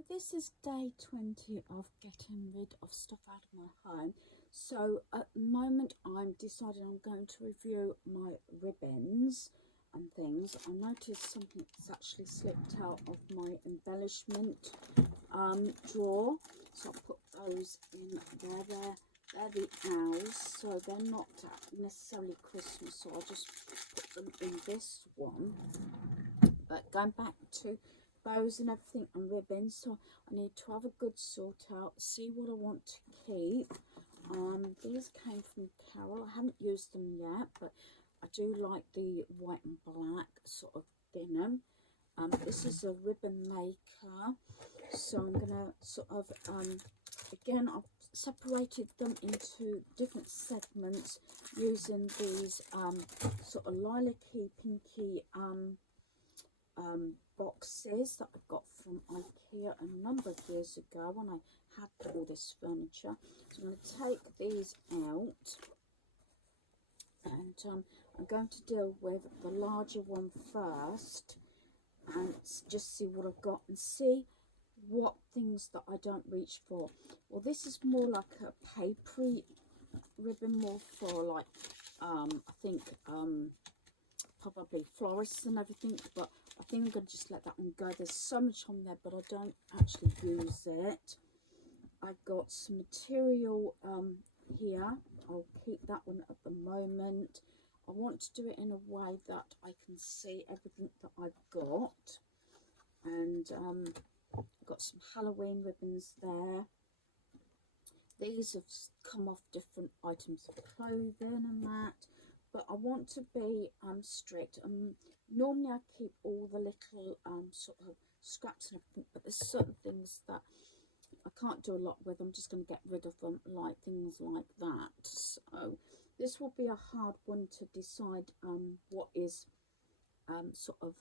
So this is day 20 of getting rid of stuff out of my home. So at the moment I'm deciding I'm going to review my ribbons and things. I noticed something that's actually slipped out of my embellishment drawer. So I'll put those in there. They're the owls, so they're not necessarily Christmas, so I'll just put them in this one. But going back to bows and everything and ribbons, so I need to have a good sort out, see what I want to keep. These came from Carol. I haven't used them yet, but I do like the white and black sort of denim. This is a ribbon maker, so I'm gonna sort of again, I've separated them into different segments using these sort of lilac-y, pinky boxes that I got from IKEA a number of years ago when I had all this furniture. So I'm going to take these out, and I'm going to deal with the larger one first and just see what I've got and see what things that I don't reach for. Well, this is more like a papery ribbon, more for like I think probably florists and everything, but I think I'm going to just let that one go. There's so much on there, but I don't actually use it. I've got some material here. I'll keep that one at the moment. I want to do it in a way that I can see everything that I've got. And I've got some Halloween ribbons there. These have come off different items of clothing and that. But I want to be strict. Normally I keep all the little sort of scraps and everything, but there's certain things that I can't do a lot with. I'm just going to get rid of them, like things like that. So this will be a hard one to decide what is sort of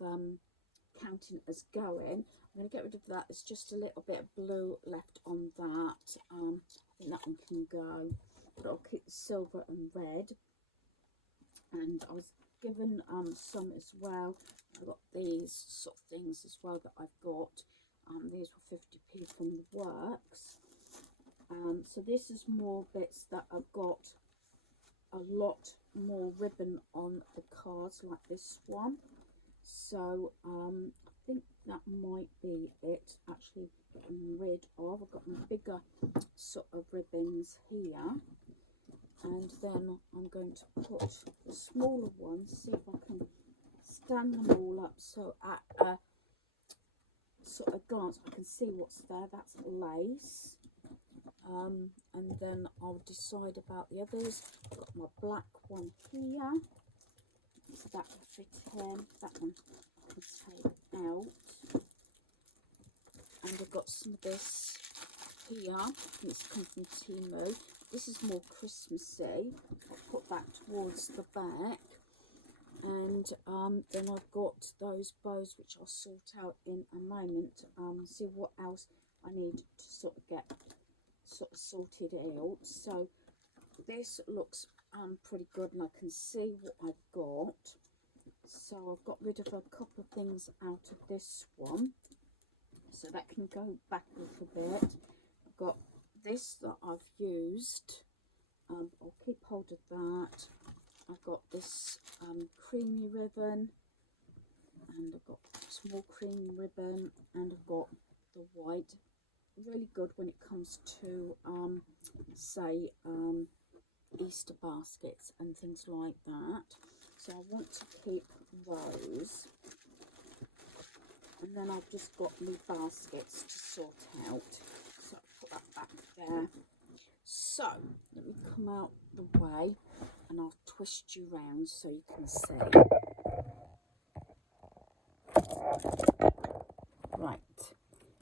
counting as going. I'm going to get rid of that. There's just a little bit of blue left on that. I think that one can go, but I'll keep the silver and red. And I was given some as well. I've got these sort of things as well that I've got. These were 50p from the works. So this is more bits that I've got a lot more ribbon on the cards, like this one. So I think that might be it, actually getting rid of. I've got my bigger sort of ribbons here. And then I'm going to put the smaller ones, see if I can stand them all up so at a sort of glance I can see what's there. That's lace. And then I'll decide about the others. I've got my black one here, so that will fit in. That one I can take out. And I've got some of this here. I think it's come from Timu. This is more Christmassy. I'll put that towards the back. And then I've got those bows, which I'll sort out in a moment. See what else I need to sort of get sort of sorted out. So this looks pretty good, and I can see what I've got. So I've got rid of a couple of things out of this one, so that can go back a little bit. I've got this that I've used. I'll keep hold of that. I've got this creamy ribbon, and I've got some more creamy ribbon, and I've got the white. Really good when it comes to say Easter baskets and things like that. So I want to keep those. And then I've just got my baskets to sort out. So I'll put that back there. So let me come out the way and I'll twist you round so you can see. Right,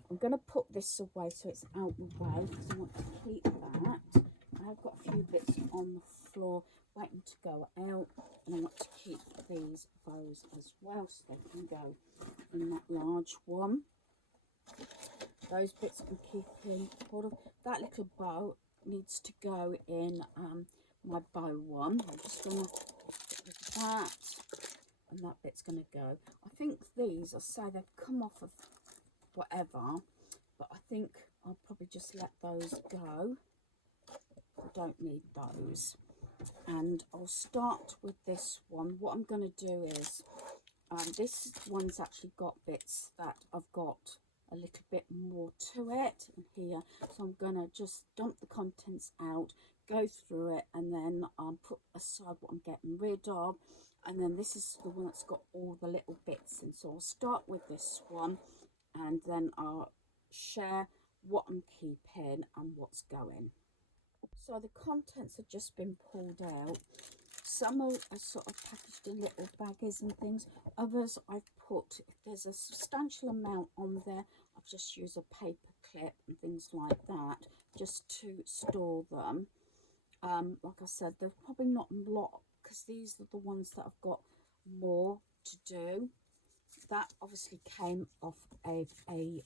I'm going to put this away so it's out the way because I want to keep that. I have got a few bits on the floor waiting to go out, and I want to keep these bows as well so they can go in that large one. Those bits can keep in. That little bow needs to go in my bow one. I'm just going to get rid of that, and that bit's going to go. I think these, I say they've come off of whatever, but I think I'll probably just let those go. I don't need those. And I'll start with this one. What I'm going to do is, this one's actually got bits that I've got a little bit more to it here. So I'm going to just dump the contents out, go through it, and then put aside what I'm getting rid of. And then this is the one that's got all the little bits in. So I'll start with this one, and then I'll share what I'm keeping and what's going. So the contents have just been pulled out. Some are sort of packaged in little baggies and things. Others I've put, if there's a substantial amount on there, I've just used a paper clip and things like that just to store them. Like I said, there's probably not a lot because these are the ones that I've got more to do. That obviously came off of a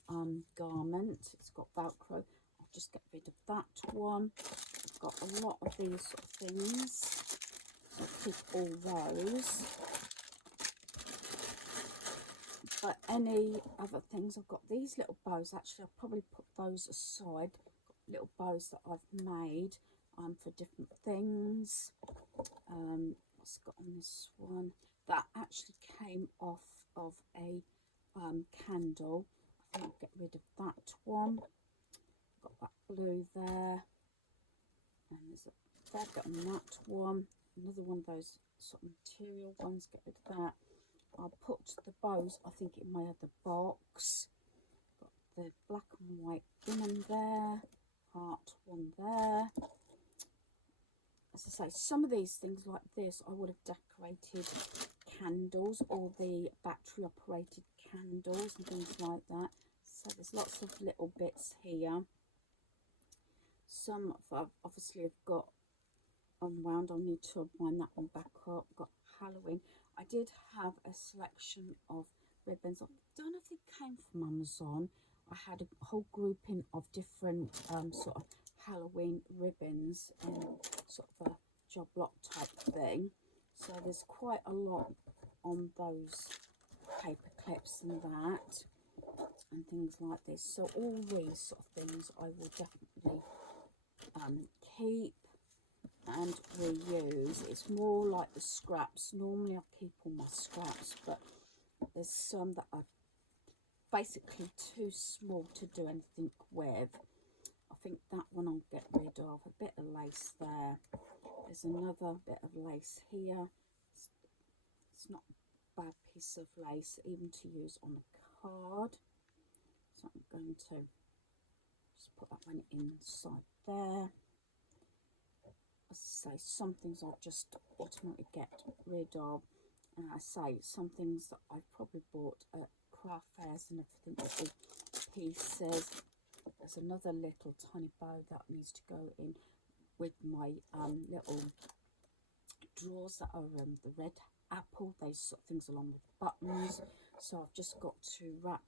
garment. It's got Velcro. I'll just get rid of that one. I've got a lot of these sort of things. So I'll keep all those. But any other things, I've got these little bows. Actually, I'll probably put those aside. Got little bows that I've made for different things. What's got on this one? That actually came off of a candle. I think I'll get rid of that one. Got that blue there, and there's a fair bit on that one. Another one of those sort of material ones. Get rid of that. I'll put the bows, I think, in my other box. Got the black and white gingham there, heart one there. As I say, some of these things like this, I would have decorated candles, or the battery operated candles and things like that. So there's lots of little bits here. Some I've obviously have got unwound. I'll need to wind that one back up. Got Halloween. I did have a selection of ribbons. I don't know if they came from Amazon. I had a whole grouping of different sort of Halloween ribbons in sort of a job lot type thing. So there's quite a lot on those paper clips and that, and things like this. So all these sort of things I will definitely keep and reuse. It's more like the scraps. Normally I keep all my scraps, but there's some that are basically too small to do anything with. I think that one I'll get rid of. A bit of lace there. There's another bit of lace here. It's not a bad piece of lace even to use on a card. So I'm going to just put that one inside there. As I say, some things I'll just ultimately get rid of. And I say, some things that I've probably bought at craft fairs and everything, little pieces. There's another little tiny bow that needs to go in with my little drawers that are the red apple, those sort of things along with buttons. So I've just got to wrap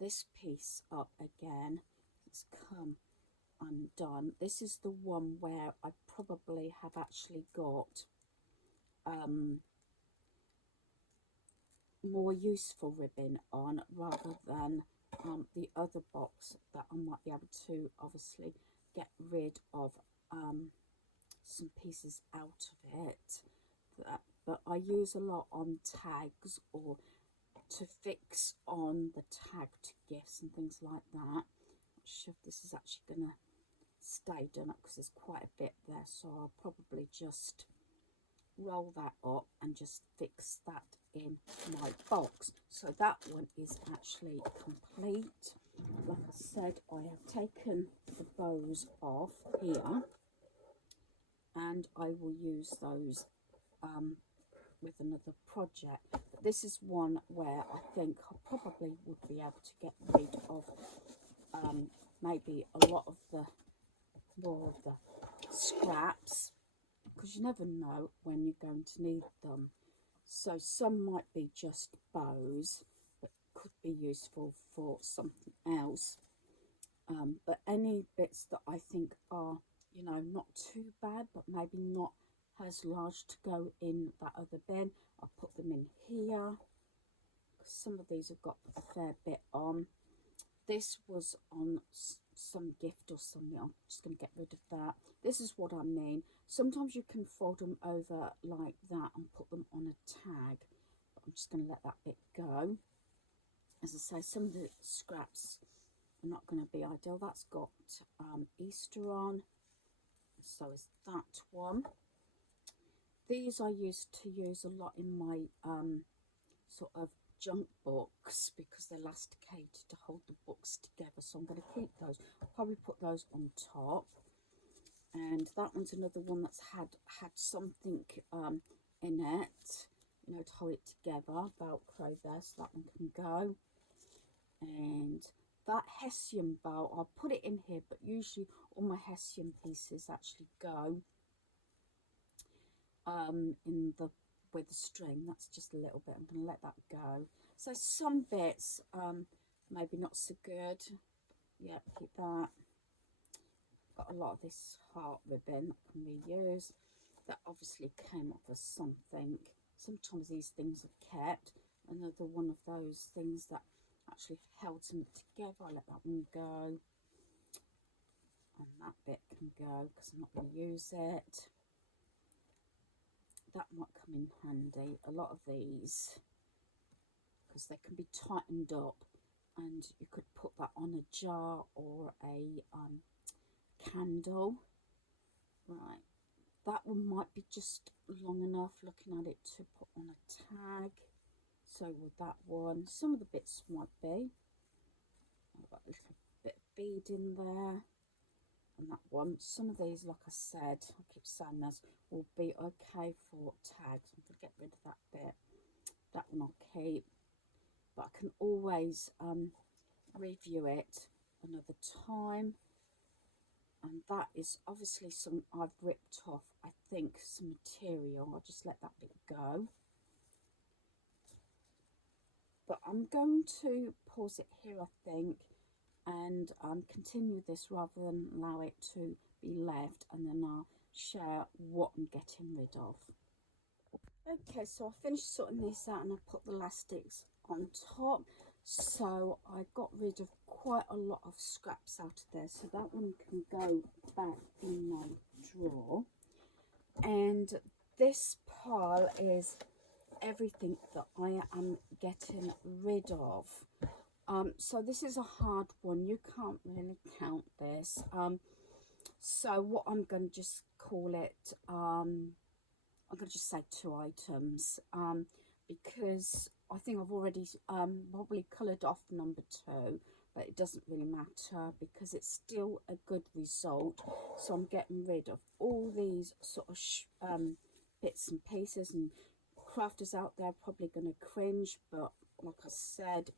this piece up again. It's come undone. This is the one where I probably have actually got more useful ribbon on rather than the other box that I might be able to obviously get rid of some pieces out of it. But I use a lot on tags or to fix on the tagged gifts and things like that. I'm not sure if this is actually going to stay done up because there's quite a bit there, so I'll probably just roll that up and just fix that in my box. So that one is actually complete. Like I said, I have taken the bows off here and I will use those with another project. But this is one where I think I probably would be able to get rid of maybe a lot of the more of the scraps, because you never know when you're going to need them. So some might be just bows but could be useful for something else, but any bits that I think are, you know, not too bad but maybe not as large to go in that other bin, I'll put them in here. Some of these have got a fair bit on. this was on some gift or something. I'm just going to get rid of that. This is what I mean. Sometimes you can fold them over like that and put them on a tag. But I'm just going to let that bit go. As I say, some of the scraps are not going to be ideal. That's got Easter on. So is that one. These I used to use a lot in my sort of junk books because they're elasticated to hold the books together, so I'm going to keep those. I'll probably put those on top. And that one's another one that's had something in it, you know, to hold it together. Velcro there, so that one can go. And that Hessian bow, I'll put it in here, but usually all my Hessian pieces actually go in the with the string. That's just a little bit. I'm going to let that go. So some bits maybe not so good. Yeah, keep that. Got a lot of this heart ribbon that can be used. That obviously came off as something. Sometimes these things are kept. Another one of those things that actually held them together. I let that one go. And that bit can go because I'm not going to use it. That might come in handy. A lot of these, because they can be tightened up, and you could put that on a jar or a candle. Right, that one might be just long enough looking at it to put on a tag. So with that one, some of the bits might be. I've got a little bit of bead in there. And that one, some of these, like I said, I keep saying this, will be okay for tags. I'm going to get rid of that bit. That one I'll keep, but I can always review it another time. And that is obviously some I've ripped off, I think, some material. I'll just let that bit go. But I'm going to pause it here, I think, and continue this rather than allow it to be left, and then I'll share what I'm getting rid of. Okay, so I finished sorting this out and I put the elastics on top, so I got rid of quite a lot of scraps out of there, so that one can go back in my drawer. And this pile is everything that I am getting rid of. So this is a hard one. You can't really count this. So what I'm going to just call it, I'm going to just say 2 items, because I think I've already probably coloured off number 2, but it doesn't really matter because it's still a good result. So I'm getting rid of all these sort of bits and pieces, and crafters out there are probably going to cringe, but like I said,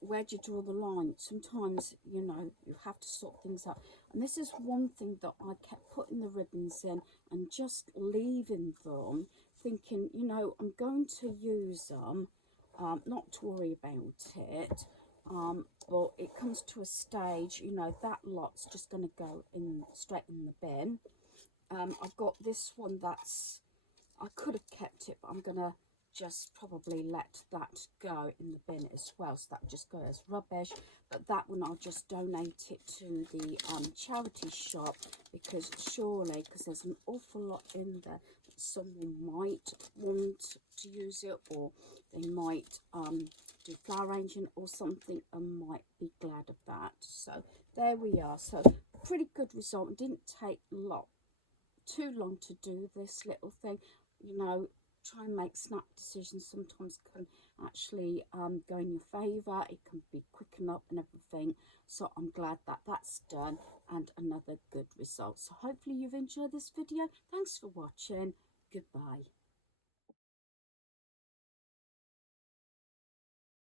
where do you draw the line? Sometimes, you know, you have to sort things out. And this is one thing that I kept putting the ribbons in and just leaving them, thinking, you know, I'm going to use them, not to worry about it. But it comes to a stage, you know, that lot's just going to go in straight in the bin. I've got this one that's, I could have kept it, but I'm going to just probably let that go in the bin as well, so that just goes as rubbish. But that one I'll just donate it to the charity shop, because surely, because there's an awful lot in there, that someone might want to use it, or they might do flower arranging or something and might be glad of that. So there we are. So pretty good result. It didn't take too long to do this little thing. You know, try and make snap decisions sometimes can actually go in your favour. It can be quicken up and everything. So I'm glad that that's done, and another good result. So hopefully you've enjoyed this video. Thanks for watching. Goodbye.